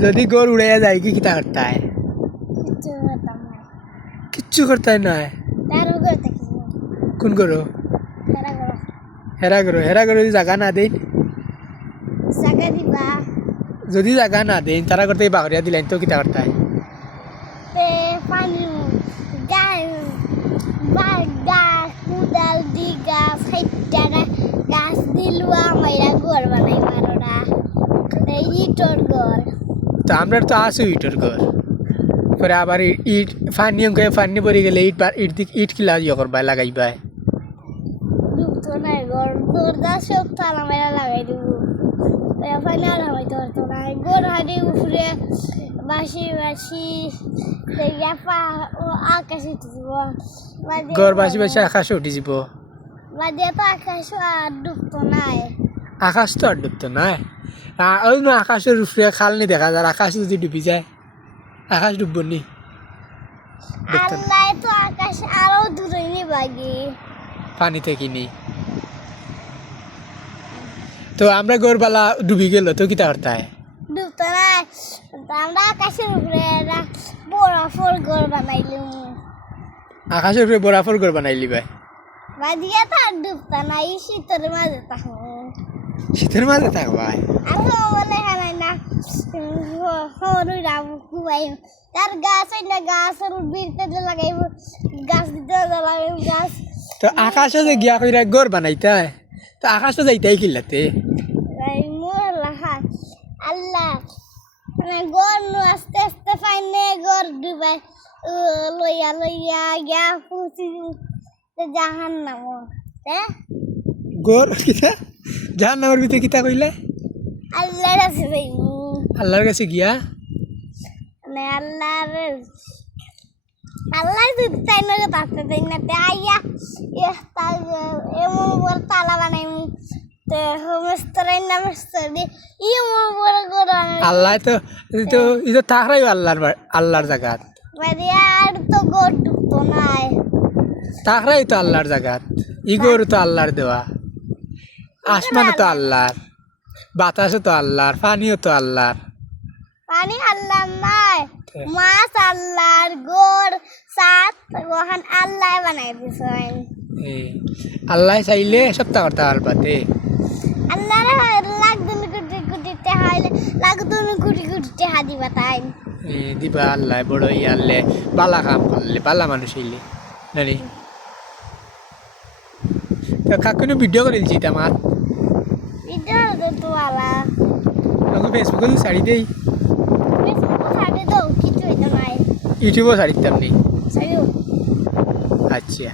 যদি গর উড়ে যায় কি কিতা করতে হয়? কিচ্ছু না। করতে হয় কিছু কোন করো হেরা করো হেরা করো যদি জায়গা না দেন জাগা যদি জায়গা না দেন তারা করতে বাগরিয়া দিলেন তো কিতা করতে হয়? গাছ দিলুয়া মাইরা মারোরা ইটর ঘর তো আমরা তো আসো ইটের ঘর পরে আবার ইট ফানি অঙ্কে ফানি পরে গেলে ইট ইট দিক ইট কিলা ইয়ে ডুবতো না। ঘর বাসি বাসি আকাশে দিব। ঘর বাসি বাসি আকাশে উঠি যাব বাদে তো আকাশ আর ডুবতো নাই। আকাশ তো আর ডুবতো নাই। আ- ওই না আকাশের উপরে খাল নি দেখা যায় আকাশ যদি ডুবি যায় আকাশ ডুবব নি। না। পানিতে কিনি। তো আমরা গোরবালা ডুবি গেল তো কিতা করতে হয়? ডুবতো তো আমরা আকাশের উপরে ফল ঘর বানাইলাম আকাশের উপরে বরাফর ঘর বানাইলি ভাই। বাদিয়া তো আর ডুবতো না এই শীতের মাঝে তখন শীতের মাঝে আর বলে হ্যাঁ না। তার গাছ হয় না গাছের বিরতে লাগাইব। গাছ দিতে লাগাইব গাছ। তো আকাশে যে গিয়া কইরা ঘর বানাইতে তো আকাশে যাইতাই কিল্লাতে? আল্লাহ মানে নু আস্তে আস্তে ফাইনে ডুবাই ও লইয়া লইয়া গিয়া পুষি জাহান নাম হ্যাঁ? গোর কিতা যার নামের ভিতরে কিতা কইলে? আল্লাহর ভাই আল্লাহর কাছে গিয়া? মানে আল্লাহর আল্লাহ যদি তাই না তাতে না তে আইয়া এমন বড় তালা বানাই তে হোমস্তরাই না মস্তরি এমন বড় গর আল্লাহ তো ই তো ই তো থাকরাই আল্লাহর আল্লাহর জাগাত। মানে আর তো গর ডুবতো নাই। থাকরাই তো আল্লাহর জাগাত। ই গরু তো আল্লাহর দেওয়া। আসমানও তো আল্লাহর বাতাসও তো আল্লাহর পানিও তো আল্লাহর। পানি আল্লাহ নাই মাছ আল্লাহর গোর সাত ওখান আল্লাহ বানাই দিছেন। আল্লাহ চাইলে সপ্তাহ করতে পারবাতে আল্লাহর লাখ দুন কোটি কোটি টাকা হইলে লাখ দুন কোটি কোটি টাকা দিবা তাই। দিবা আল্লাহ বড় ইয়ারলে বালা কাম করলে বালা মানুষ হইলে। নানি? তো কাকুনি ভিডিও করে দিচ্ছি আমার Vidal do Tuala. Logo Facebook tu sari deh. Facebook sari tu, kita itu naik. YouTube sari tam deh. Sari. Acha.